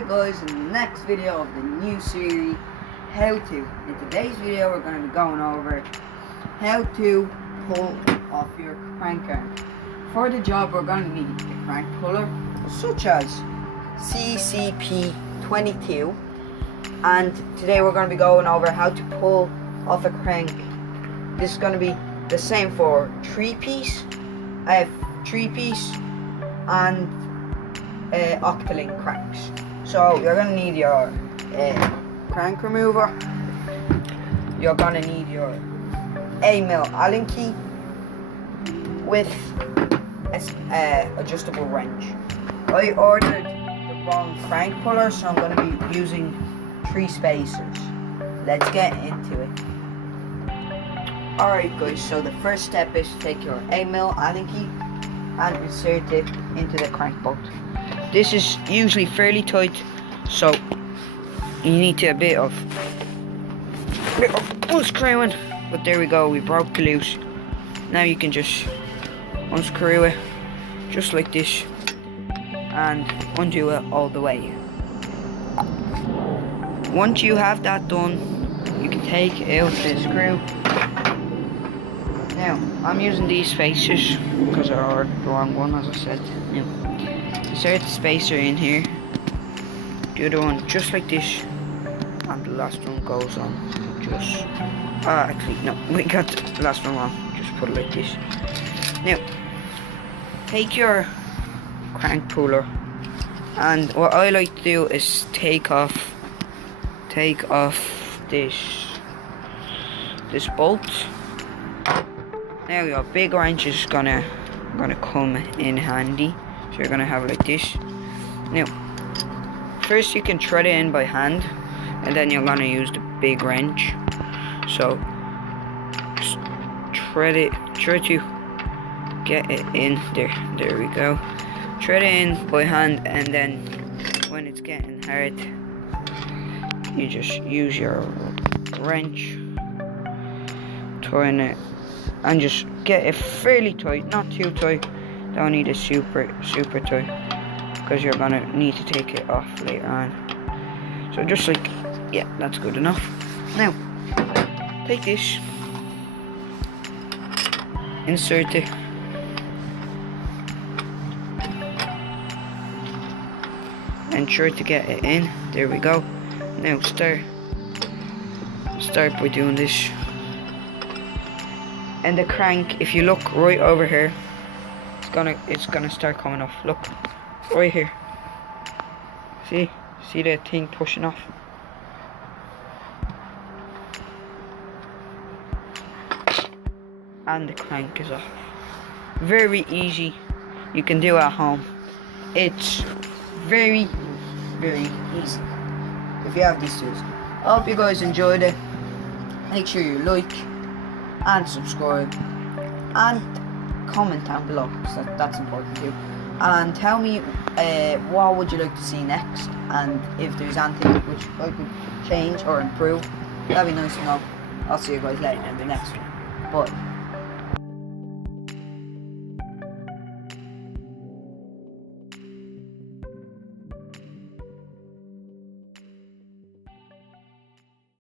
Hi guys, in the next video of the new series, how to. In today's video we're going to be going over how to pull off your crank arm. For the job we're going to need a crank puller such as CCP22, and today we're going to be going over how to pull off a crank. This is going to be the same for 3-piece, and Octolink cranks. So you're going to need your crank remover, you're going to need your 8mm Allen key with adjustable wrench. I ordered the wrong crank puller, so I'm going to be using 3 spacers. Let's get into it. Alright guys, so the first step is to take your 8mm Allen key and insert it into the crank bolt. This is usually fairly tight, so you need to a bit of unscrewing, but there we go, we broke it loose. Now you can just unscrew it just like this and undo it all the way. Once you have that done, you can take out the screw. Now I'm using these spacers because I ordered the wrong one, as I said. Now, insert the spacer in here, the other one just like this, and the last one goes on just, actually no, we got the last one wrong, just put it like this. Now, take your crank puller, and what I like to do is take off this bolt. Now your big wrench is gonna come in handy. So you're gonna have it like this. Now, first you can thread it in by hand, and then you're gonna use the big wrench. So just try to get it in there. There we go. Thread it in by hand, and then when it's getting hard, you just use your wrench, turn it, and just get it fairly tight, not too tight. Don't need it super tight, because you're gonna need to take it off later on. So just like, yeah, that's good enough. Now, take this, insert it, and try to get it in. There we go. Now start by doing this. And the crank, if you look right over here, it's gonna start coming off. Look, right here. See the thing pushing off. And the crank is off. Very easy. You can do at home. It's very easy if you have these tools. I hope you guys enjoyed it. Make sure you like and subscribe and comment down below, because that's important too. And tell me what would you like to see next, and if there's anything which I could change or improve, that'd be nice to know. I'll see you guys later in the next one. Bye.